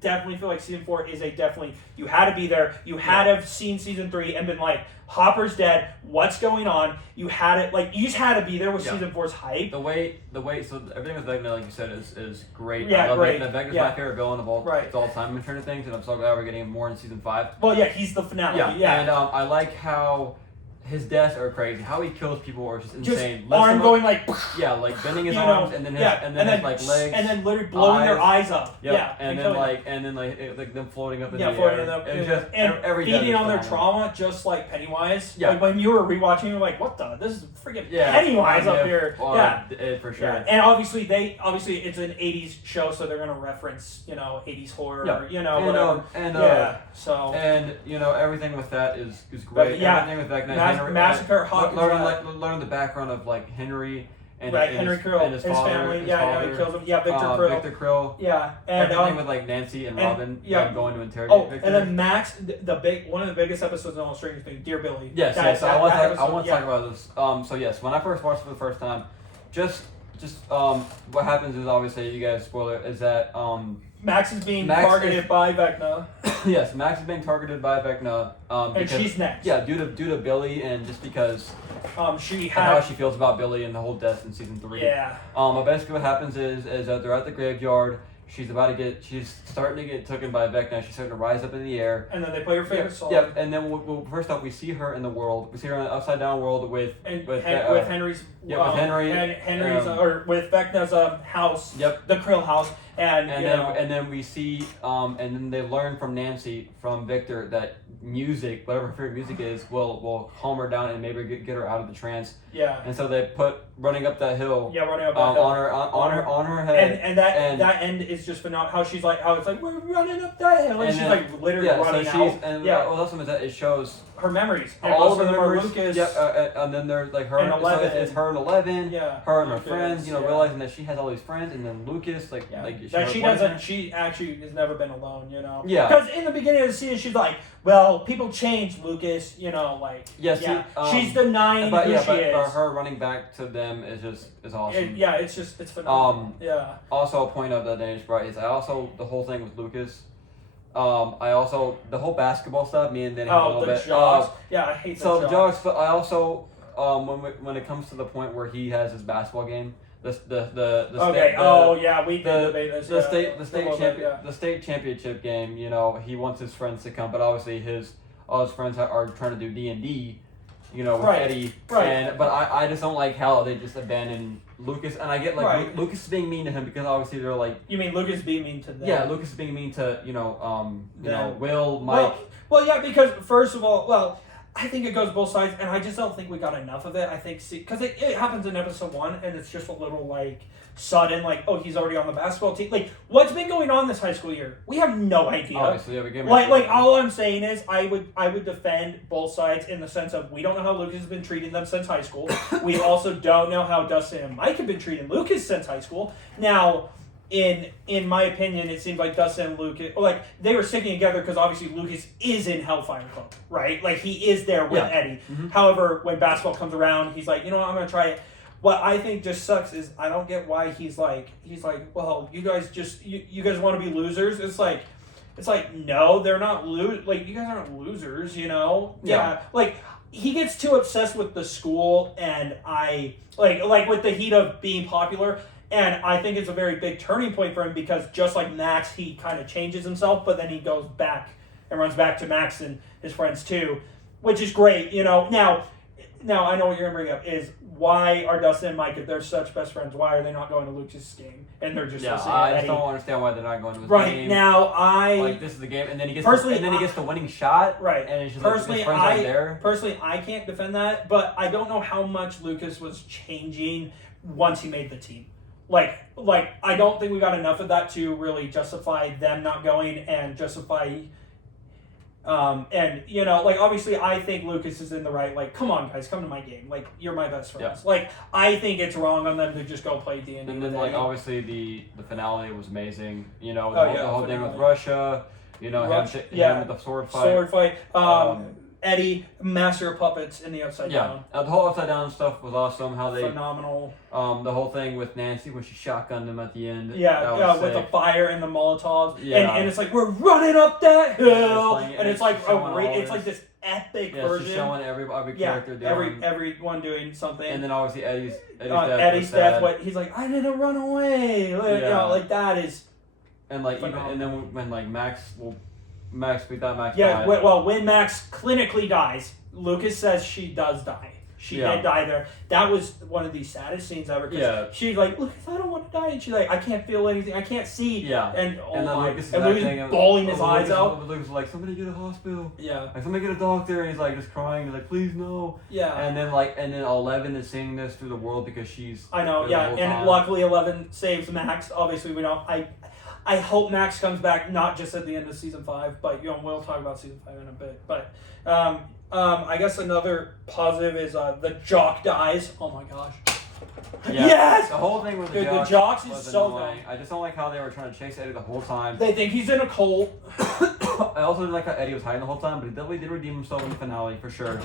definitely feel like season 4 is you had to be there. You had to have seen season 3 and been like, Hopper's dead. What's going on? You had it, you just had to be there with season 4's hype. The way, so everything with Vecna, like you said, is great. Yeah, I love great. Vecna's my favorite villain of all time in Stranger Things, and I'm so glad we're getting more in season 5. Well, yeah, he's the finale. Yeah. And I like how his deaths are crazy. How he kills people are just insane. Just arm going like bending his arms and then his legs and then literally blowing their eyes up. Yep. Yeah, and then them floating up in the air. And feeding on their trauma, just like Pennywise. Yeah. Like when you were rewatching, you were like, "What the? This is freaking Pennywise up here." For sure. Yeah. And obviously it's an '80s show, so they're gonna reference '80s horror, whatever. Everything with that is great. Everything with Vecna. Massacre, learning the background of like Henry and Henry Krill, and his family. His father, he kills him. Yeah, Victor Krill. Yeah, and everything with like Nancy and Robin. Going to interrogate. Oh, Victor. and then Max, one of the biggest episodes in all Stranger Things, Dear Billy. Yes. I want to talk about this. So yes, when I first watched it for the first time, just what happens is obviously you guys spoiler is that Max is being targeted by Vecna. Yes, Max is being targeted by Vecna. And she's next. Yeah, due to Billy and just because how she feels about Billy and the whole death in season 3. Yeah. But basically what happens is that they're at the graveyard She's starting to get taken by Vecna. She's starting to rise up in the air. And then they play her favorite song. Yep. And then first off, we see her in the world. We see her in an upside down world with Henry's. With Henry. And Henry's or with Vecna's house. Yep. The Krill house. And then we see and then they learn from Nancy, from Victor, that music, whatever her favorite music is, will calm her down and maybe get her out of the trance. Yeah. And so they put Running Up That Hill. Yeah, Running Up That Hill. on her head. And that end is just phenomenal. How she's like, it's like, we're running up that hill, and she's like literally running out. And what awesome is that it shows her memories. All of them are memories. Lucas. And then there's like her and 11. So it's her and 11. Yeah. Her and her Lucas, friends. realizing that she has all these friends, and then Lucas she doesn't. She actually has never been alone. Yeah. Because in the beginning of the season, she's like, well, people change, Lucas. She's denying who she is. But her running back to them is awesome. It's phenomenal. Also, a point of that Danish brought is the whole thing with Lucas. The whole basketball stuff. Me and Danny had a little bit. Jogs. I hate the jogs. But I also when it comes to the point where he has his basketball game. We can debate this. The state championship game. He wants his friends to come, but obviously all his friends are trying to do D&D. With Eddie. Right. But I just don't like how they just abandon Lucas, and I get Lucas is being mean to him because obviously they're like. You mean Lucas being mean to them? Yeah, Lucas is being mean to Will, Mike. Because first of all, I think it goes both sides, and I just don't think we got enough of it. I think because it happens in episode 1, and it's just a little sudden, he's already on the basketball team. What's been going on this high school year? We have no idea. Obviously, all I'm saying is I would defend both sides in the sense of we don't know how Lucas has been treating them since high school. We also don't know how Dustin and Mike have been treating Lucas since high school. Now, in my opinion, it seems like Dustin and Lucas, they were sticking together because obviously Lucas is in Hellfire Club, right? He is there with Eddie. Mm-hmm. However, when basketball comes around, he's like, I'm going to try it. What I think just sucks is I don't get why he's like, well, you guys you guys want to be losers? It's like, no, they're not you guys aren't losers, Yeah. He gets too obsessed with the school, and I with the heat of being popular. And I think it's a very big turning point for him because just like Max, he kind of changes himself, but then he goes back and runs back to Max and his friends too, which is great, Now I know what you're going to bring up is why are Dustin and Mike, if they're such best friends, why are they not going to Lucas' game? And they're just listening to I Eddie. just don't understand why they're not going to his game. Right, now this is the game, and then he gets the winning shot. Right. And it's just personally, his friends right there. Personally, I can't defend that, but I don't know how much Lucas was changing once he made the team. I don't think we got enough of that to really justify them not going and justify, obviously I think Lucas is in the right, come on guys, come to my game, you're my best friends. Yeah. I think it's wrong on them to just go play D&D. And then obviously the finale was amazing, the whole thing with Russia, him with the sword fight. Eddie, master of puppets in the Upside Down. The whole Upside Down stuff was awesome. How they phenomenal. The whole thing with Nancy when she shotgunned him at the end. With the fire and the Molotovs. Yeah. And it's we're running up that hill, and it's this epic version. She's showing every character doing everyone doing something. And then obviously Eddie's death. What he's like, I didn't run away. That is. And when Max, we thought Max died. Yeah, when Max clinically dies, Lucas says she does die. She did die there. That was one of the saddest scenes ever. Because she's like, Lucas, I don't want to die. And she's like, I can't feel anything. I can't see. Yeah. And Lucas is bawling his eyes out. Lucas was like, somebody get a hospital. Yeah. Somebody get a doctor. And he's just crying. He's like, please no. Yeah. And then 11 is singing this through the world because she's. I know. Yeah. And luckily 11 saves Max. Obviously we don't. I hope Max comes back, not just at the end of season 5, but we'll talk about season 5 in a bit. But I guess another positive is the jock dies. Oh my gosh! Yeah, yes. The whole thing with the jocks is so annoying. I just don't like how they were trying to chase Eddie the whole time. They think he's in a cult. I also didn't like how Eddie was hiding the whole time, but he definitely did redeem himself in the finale for sure.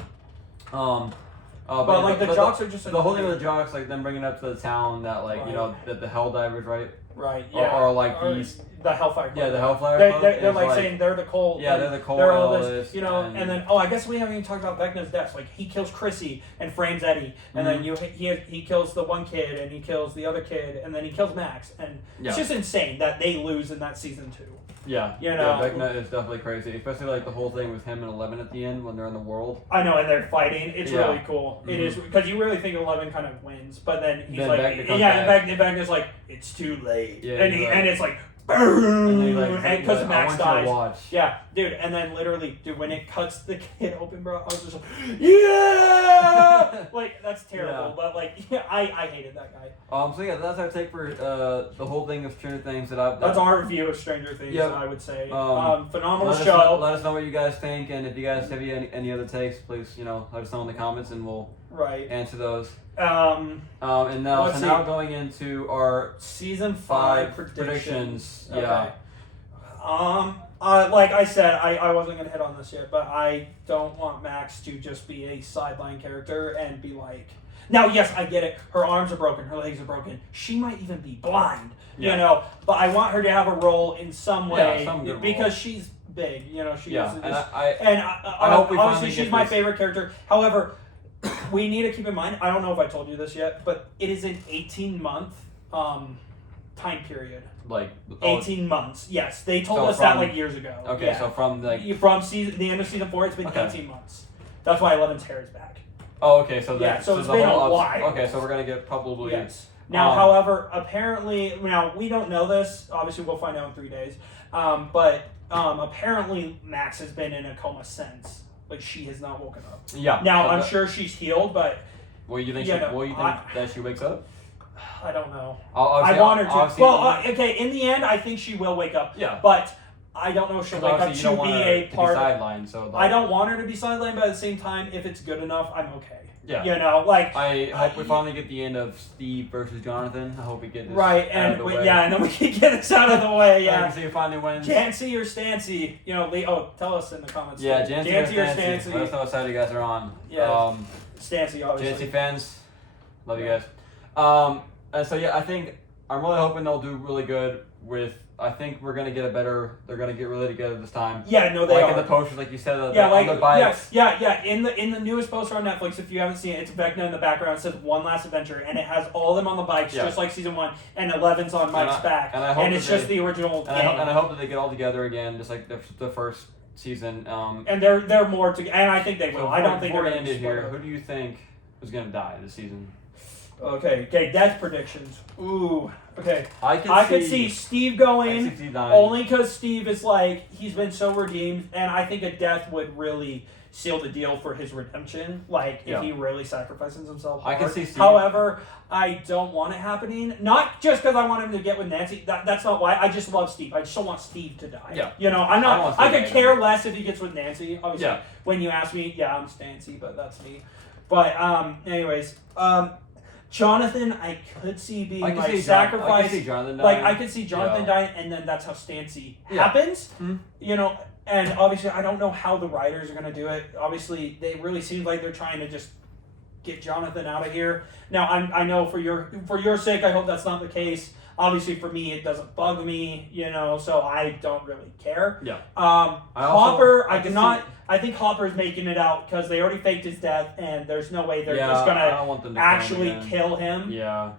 But like the jocks are just the whole thing with the jocks, like them bringing it up to the town that like you know that the Helldivers, right? Right. Yeah. Or like these. The Hellfire Club. Yeah, the Hellfire Club. They're like saying they're the Cole. Yeah, they're the Cole. They're all this, you know. And then I guess we haven't even talked about Vecna's deaths. Like he kills Chrissy and frames Eddie, and then he kills the one kid and he kills the other kid, and then he kills Max, and it's just insane that they lose in that season 2. Yeah, you know, Vecna is definitely crazy, especially like the whole thing with him and 11 at the end when they're in the world. I know, and they're fighting. It's really cool. It is because you really think 11 kind of wins, but then he's like, Vecna's like, it's too late, and it's like. Boom! Because Max dies. Yeah, dude. And then literally, dude, when it cuts the kid open, bro, I was just like, yeah! Like, that's terrible. But, like, yeah, I hated that guy. So, yeah, that's our take for the whole thing of Stranger Things. That's our review of Stranger Things, I would say. Phenomenal show. Let us know what you guys think. And if you guys have any other takes, please, let us know in the comments and we'll answer those. And now going into our season 5 predictions. Okay. Yeah. Like I said, I wasn't gonna hit on this yet, but I don't want Max to just be a sideline character and be like. Now, yes, I get it. Her arms are broken. Her legs are broken. She might even be blind. You know, but I want her to have a role in some way because she's big. You know, she is. I hope obviously she's my favorite character. However. We need to keep in mind, I don't know if I told you this yet, but it is an 18-month time period. Like 18 months. Yes, they told us that like years ago. Okay, so from the end of season 4, it's been 18 months. That's why 11's hair is back. Oh, okay. So so it's been a while. Okay, so we're gonna get probably. Yes. Now, however, apparently, we don't know this. Obviously, we'll find out in 3 days. But apparently, Max has been in a coma since. Like, she has not woken up. Yeah. Now, I'm sure she's healed, but... Will you think that she wakes up? I don't know. I want her to. Well, okay, in the end, I think she will wake up. Yeah. But I don't know if she'll wake up to be a part of... sidelined, so... I don't want her to be sidelined, but at the same time, if it's good enough, I'm okay. Yeah. I hope we finally get the end of Steve versus Jonathan. I hope we get this out of the way. Yeah, and then we can get this out of the way. Yeah. See who finally wins. Jancy or Stancy? Tell us in the comments. Yeah, Jancy or Stancy. Let us know what side you guys are on. Yeah. Stancy, obviously. Jancy fans, love you guys. And so I think I'm really hoping they'll do really good with. I think we're gonna get they're gonna get really together this time. Yeah, no, they are. Like in the posters, like you said, on the bikes. Yeah. In the newest poster on Netflix, if you haven't seen it, it's Vecna in the background. It says One Last Adventure, and it has all of them on the bikes, just like season 1. And 11's on Mike's back, and it's just the original. And I hope that they get all together again, just like the first season. And they're more together, and I think they will. I don't think they're going to end it here. Who do you think is gonna die this season? Okay, death predictions. Ooh, okay. I could see Steve going only because Steve is like, he's been so redeemed, and I think a death would really seal the deal for his redemption, like if he really sacrifices himself hard. I can see Steve. However, I don't want it happening, not just because I want him to get with Nancy, that's not why, I just love Steve. I just don't want Steve to die. Yeah. I could care less if he gets with Nancy, obviously. When you ask me, I'm Stancy, but that's me. But, anyways, Jonathan, I could see being sacrificed. I could see Jonathan dying. I could see Jonathan dying, and then that's how Stancy happens. Mm-hmm. And obviously, I don't know how the writers are going to do it. Obviously, they really seem like they're trying to just get Jonathan out of here. Now, I know for your sake, I hope that's not the case. Obviously, for me, it doesn't bug me, so I don't really care. Yeah. Hopper, I think Hopper's making it out because they already faked his death, and there's no way they're just gonna actually kill him. Yeah.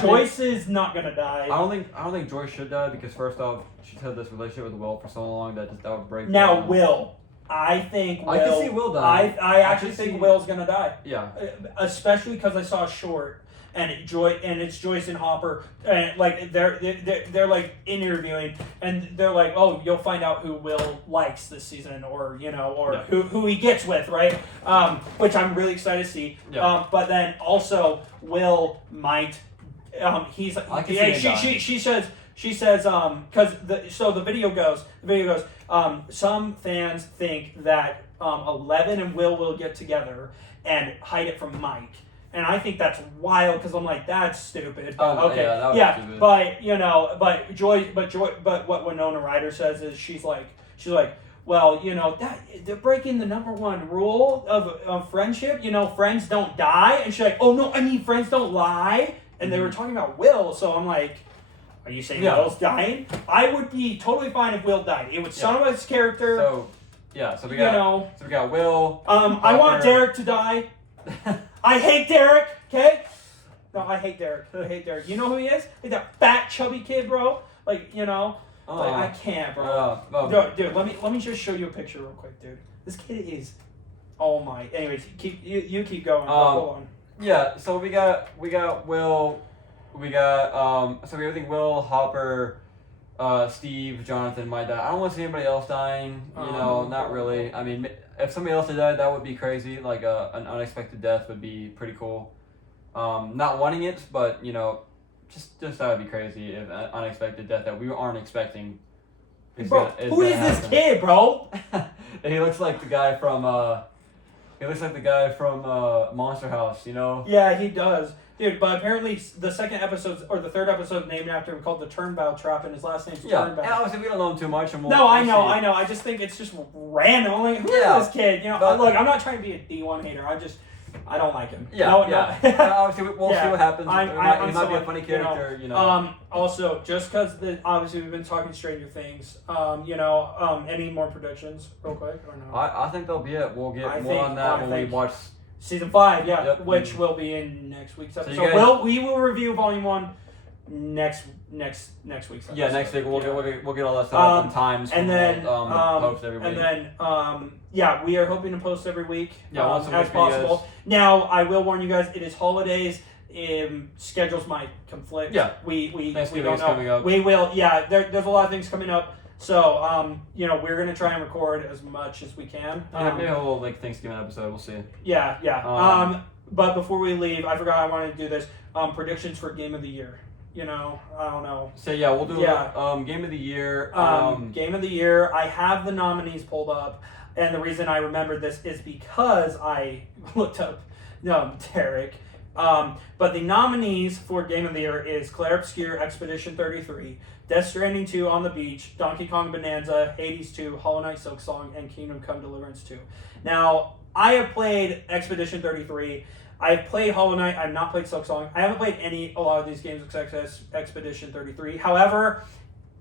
Joyce is not gonna die. I don't think Joyce should die because first off, she's had this relationship with Will for so long that would break. Now Will. I think Will. I can see Will die. I actually think Will's gonna die. Yeah. Especially because I saw a short. And it's Joyce and Hopper, and like they're like interviewing, and they're like, oh, you'll find out who Will likes this season, or who he gets with, right? Which I'm really excited to see. Yeah. But then also Will might, she says because the video goes, some fans think that 11 and Will get together and hide it from Mike. And I think that's wild because I'm like, that's stupid. Okay, stupid. But but what Winona Ryder says is she's like, well, that they're breaking the number one rule of friendship. Friends don't die, and she's like, oh no, I mean friends don't lie. And they were talking about Will, so I'm like, are you saying Will's dying? I would be totally fine if Will died. It would sum up his character. So we got Will. I want Derek to die. I hate Derek. Okay. No, I hate Derek. You know who he is? Like that fat chubby kid, bro. Like I can't, bro. Dude, let me just show you a picture real quick, dude. This kid is, oh my. Anyways, you keep going. Hold on. Yeah. So we got Will. We got so everything. Will, Hopper, Steve, Jonathan might die. I don't want to see anybody else dying. Not really. I mean, if somebody else had died, that would be crazy. Like an unexpected death would be pretty cool. Not wanting it, but just that would be crazy if an unexpected death that we aren't expecting. Bro, who is this kid, bro? He looks like the guy from Monster House, Yeah, he does. Dude, but apparently the second episode or the third episode named after him called the Turnbow Trap, and his last name's Turnbow. And obviously we don't know him too much. And I know. I just think it's just random. I'm like, who is this kid? Look, I'm not trying to be a D1 hater. I don't like him. Yeah, obviously we'll see what happens. He might be a funny character. Also, just because obviously we've been talking Stranger Things. Any more predictions, real quick, or no? I think that'll be it. We'll get more on that when we watch Season 5, which will be in next week's episode. So we will review Volume 1 next week's episode. Yeah, next week we'll get all that stuff in times. And then post every week. And then we are hoping to post every week as possible. Videos. Now I will warn you guys, it is holidays. Schedules might conflict. Yeah, we don't know. Coming up. We will. Yeah, there's a lot of things coming up. So, we're going to try and record as much as we can. Maybe a little Thanksgiving episode. We'll see. Yeah. But before we leave, I forgot I wanted to do this. Predictions for Game of the Year. I don't know. So, we'll do Game of the Year. Game of the Year. I have the nominees pulled up. And the reason I remembered this is because I looked up Derek. But the nominees for Game of the Year is Claire Obscure, Expedition 33, Death Stranding 2 on the Beach, Donkey Kong Bonanza, Hades 2, Hollow Knight Silksong, and Kingdom Come Deliverance 2. Now, I have played Expedition 33. I've played Hollow Knight. I've not played Silksong. I haven't played a lot of these games except Expedition 33. However,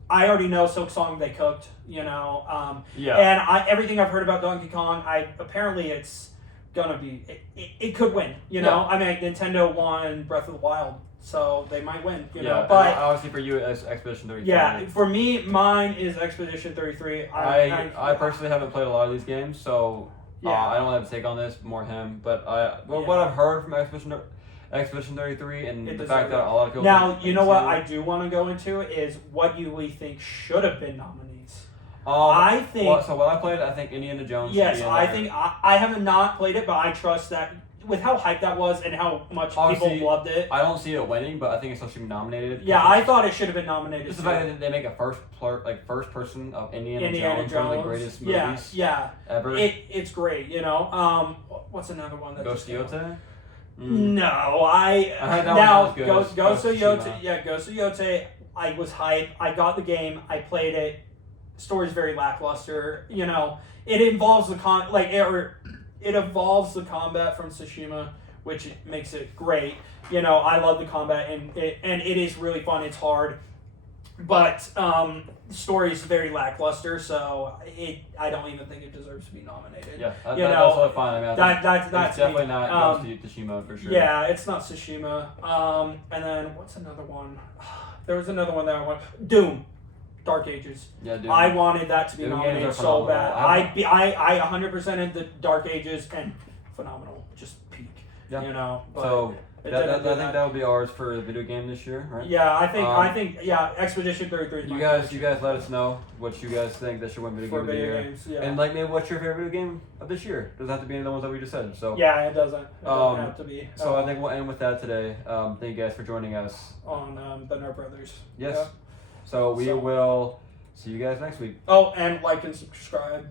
I already know Silksong they cooked, And everything I've heard about Donkey Kong, apparently it's gonna be it could win, I mean, Nintendo won Breath of the Wild, so they might win, but obviously for you as Expedition 33. For me, mine is Expedition 33. I personally haven't played a lot of these games, so I don't have a take on this, more him, but what I've heard from Expedition 33 and the fact that a lot of people now, what I do want to go into is what we think should have been nominees. I think. So what I played, I think Indiana Jones. Yes, I think I have not played it, but I trust that with how hyped that was and how much people loved it. I don't see it winning, but I think it's supposed to be nominated. Yeah, I thought it should have been nominated. Just the fact that they make a first person of Indiana Jones, one of the greatest movies. Ever. It's great. What's another one that Ghost of Yotei? No, Ghost of Yotei. Yeah, Ghost of Yotei. I was hyped. I got the game. I played it. Story's very lackluster. It involves it evolves the combat from Tsushima, which makes it great. I love the combat and it is really fun. It's hard, but the story is very lackluster. So I don't even think it deserves to be nominated. Yeah, that's totally fine. I mean, that's definitely not Ghost of Tsushima for sure. Yeah, it's not Tsushima. And then what's another one? There was another one that I want. Doom. Dark Ages. Yeah, Doom. I wanted that to be nominated so bad. I 100% in the Dark Ages and phenomenal, just peak. Yeah. But so I think that will be ours for the video game this year, right? Yeah, I think Expedition 33. Is you guys let us know what you guys think that should win video game of the year. Games, yeah. And maybe what's your favorite video game of this year? Doesn't have to be any of the ones that we just said. So yeah, it doesn't. It doesn't have to be. So I think we'll end with that today. Thank you guys for joining us on the Nerd Brothers. Yes. Yeah. So we will see you guys next week. Oh, and like and subscribe.